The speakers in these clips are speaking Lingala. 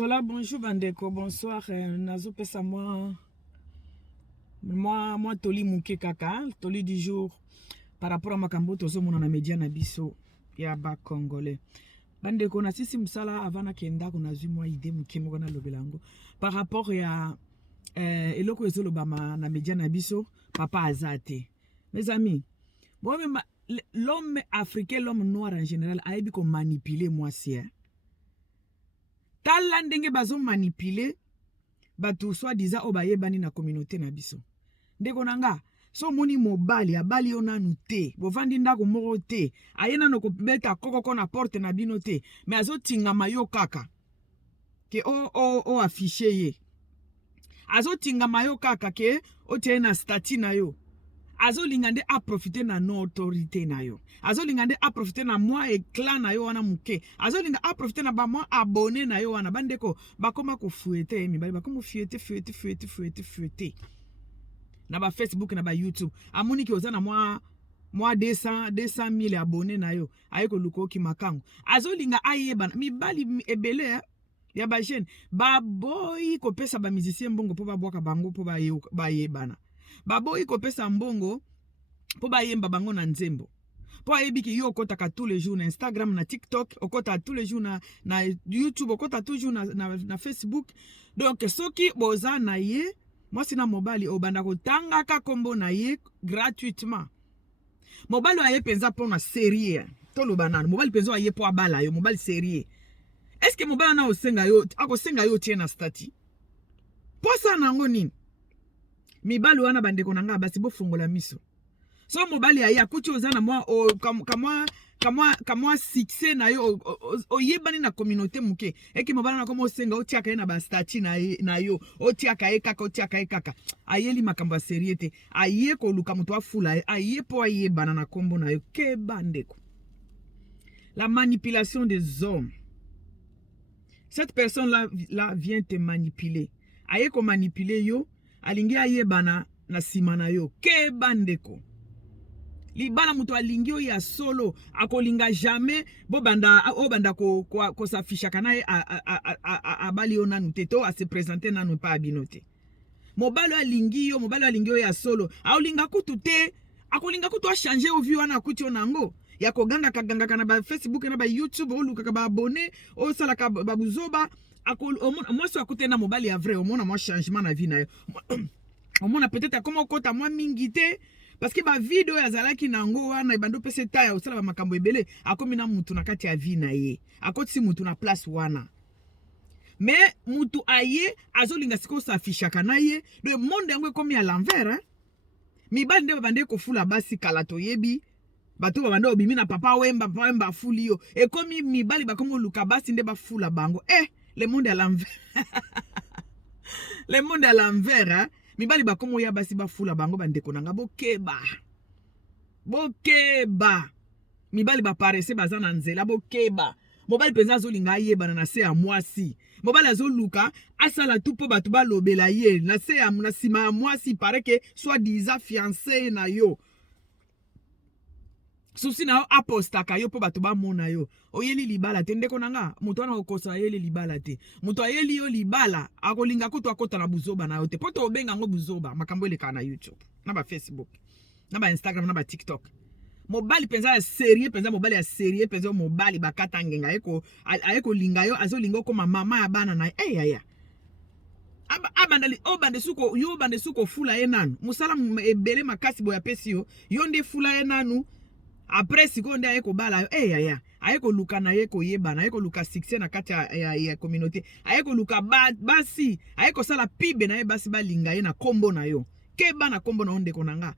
Voilà, bonjour Bandeko, bonsoir. Nazo pesa moi toli muke kaka, toli du jour par rapport à makambo tozo mona na media na biso ya ba congolais. Bandeko na sisi msala avana kenda kuna zwi moi idée muke moko na lobelango par rapport ya eloko ezolo bama na media na biso papa azate. Mes amis, bon l'homme africain, l'homme noir en général a ebi ko manipuler moi si tala ndenge bazo manipuler batu soi-disant obayebani na communauté na biso. Ndeko nanga so moni mobali abali yo nanu te bovandi ndako moko te ayena no kobeta kokoko na porte na bino te mais azo tingama yo kaka ke o affiché ye azo tingama yo kaka ke o tie na statut na yo azo lingande a profiter na no autorité na yo azo lingande a profiter na moi éclat na yo wana muke azo linga a profiter na ba moi abonné na yo wana bandeko bakoma ko fouetter mibali bakoma fouetter na ba Facebook na ba YouTube amoni ki oza na moi 200,000 abonnés na yo ayeko luko ki makango azo linga ayeba mibali ebele ya ba jeune ba boy ko pesa ba musicien mbongo po ba bwaka bango po ba yebana ba boy ko pesa mbongo po ba yemba bango na nzembo po ayebiki yo okotaka tous les jours na Instagram na TikTok okota tous les jours na YouTube okota toujours na Facebook. Donc soki boza na ye moi sina mobali obanda ko tanga ka kombo na ye gratuitement mobali aye penza po na série to lo banana mobali penza aye po abala yo mobali série est-ce que mobali na osenga yo akosenga yo tie na stati posa nango nini mibali wana bandeko nanga basi bo fungola miso so mobali aye akuti ozana moi kamwa succès na yo oyebani na communauté muke eki mobali na komo osenga otiaka ye na ba stati na yo otiaka ye kaka ayeli makambo ya seriete aye ko luka muto afula aye po ayebana na kombo na yo ke bandeko. La manipulation des hommes. Cette personne-là vient te manipuler. Aye ko manipuler yo, alingi ayebana na sima na yo. Ke bandeko. Libala muto alingi yo ya solo, akolinga jamais, obanda ko s'afficha kanaye abali yo nanu te, to a se présenter nanu pa abinote. Mobalo alingi yo ya solo, aolinga kutu te, akolinga kutu a changer o view wana kuti yo nango. Ya ko ganga na ba Facebook na ba YouTube o luka ba abonné o sala ka ba buzoba moi so akute na mobali ya vrai omona moi changement na vie na yo omona peut-être comment kota moi mingité parce que ba video ya zalaki nango wana ibando pese taya osala ba makambo ebele akomi na mutu na kati ya vie na ye akoti mutu na place wana mais mutu aye azolinga siko sa afishaka na ye le monde yango ekomi à l'envers mibali nde bande ko fula basi kala to yebi bato babanda obimi na papa wemba fuli yo ekomi mibali bakomo luka basi nde bafula bango le monde à l'envers le monde à l'envers mibali bakomo ya basi bafula bango bandeko nanga bokeba mibali baparese bazana nzela bokeba mobali penza zolinga yebana na se ya mwasi mobali azoluka asala tout po bato balobela ye na se ya na sima ya mwasi pare que soit disant fiancé na yo susi na apostaka yo po bato ba mona yo oyeli libala te ndeko nanga muto na okosa yeli libala te muto ayeli yo libala akolinga kutu akota na buzoba na yo te poto obenga ngo buzoba makambo eleka na YouTube na ba Facebook na ba Instagram na ba TikTok mobali penza ya sérieux penza mobali ya sérieux penza mobali bakata ngenga ayeko linga yo azolinga ko mama ya bana na yaya bande suko fula ye nanu musala ebele makasi boya pesi yo nde fula ye nanu après siko nde ayeko bala yo yaya ayeko luka na yeko yebana ayeko luka succès na kati ya communauté ayeko luka basi ayeko sala pibe na ye basi balinga ye na kombo na yo ke bana kombo na onde konanga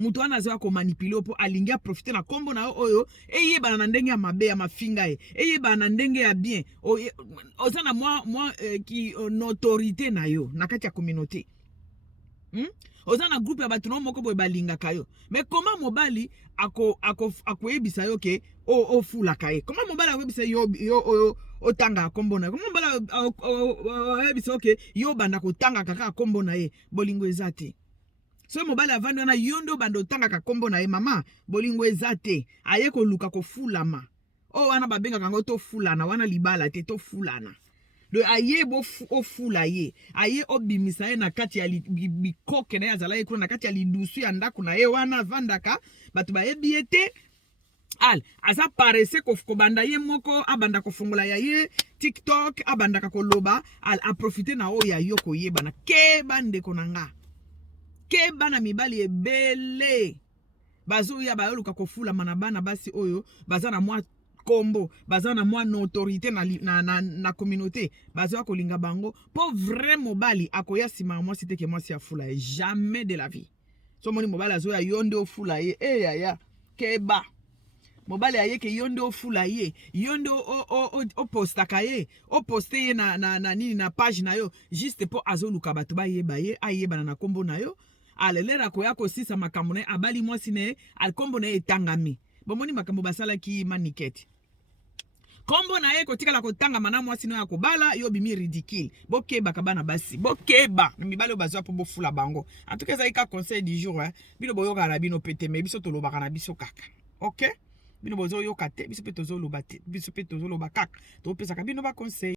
mutu ana zo ko manipuler po alingia profiter na kombo na yo oyo eyebana na ndenge ya mabe ya mafinga ye eyebana na ndenge ya bien ozana moi ki autorité na yo na kati ya communauté ozana groupe ya bato no moko boye balinga kayo mais comment mobali ako ebisa yo ke o fula kaye comment mobali akobisa yo otanga kombo na comment mobali ebisa okay yo banda ko tanga kaka kombo na ye bolingo ezate so mobali avandi na yondo bando tanga ka kombo na ye mama bolingo ezate aye ko luka ko fulama wana babenga kango to fulana wana libala te to fulana de aye o fula ye aye obimisa ye na kati ya bikoke na ye azala ye kuna na kati ya lidusu ya ndako na ye wana vandaka bato bayebi ye te aza parese kobanda ye moko abanda kofongola ya ye TikTok abandaka koloba aprofite na oyo ya yo koyebana keba ndeko na nga keba na mibali ebele bazoya bayoluka kofulama na bana basi oyo baza na mwa kombo baza na mwa autorité na communauté bazoya kolinga bango po vrai mobali akoya sima ya mwasi te ke mwasi afula ye jamais de la vie so moni mobali azoya yo nde ofula ye yaya keba mobali ayeke yo nde ofula ye yo nde opostaka ye oposte ye na nini na page na yo juste po azoluka bato bayeba ye ayebana na kombo na yo alelera koya kosisa makambo na ye abali mwasi na ye kombo na ye etangami bomoni makambo basalaki manikete kombo na ye kotikala kotangama na mwasi na yo akobala yo bimi ridicule bokebaka bana basi bokeba mibali bazwa po bofula bango en tout cas ezali ka conseil du jour bino boyoka na bino pete me biso tolobaka na biso kaka ok bino bozoyoka te biso pe tozoloba te biso pe tozoloba kaka topesaka bino ba conseil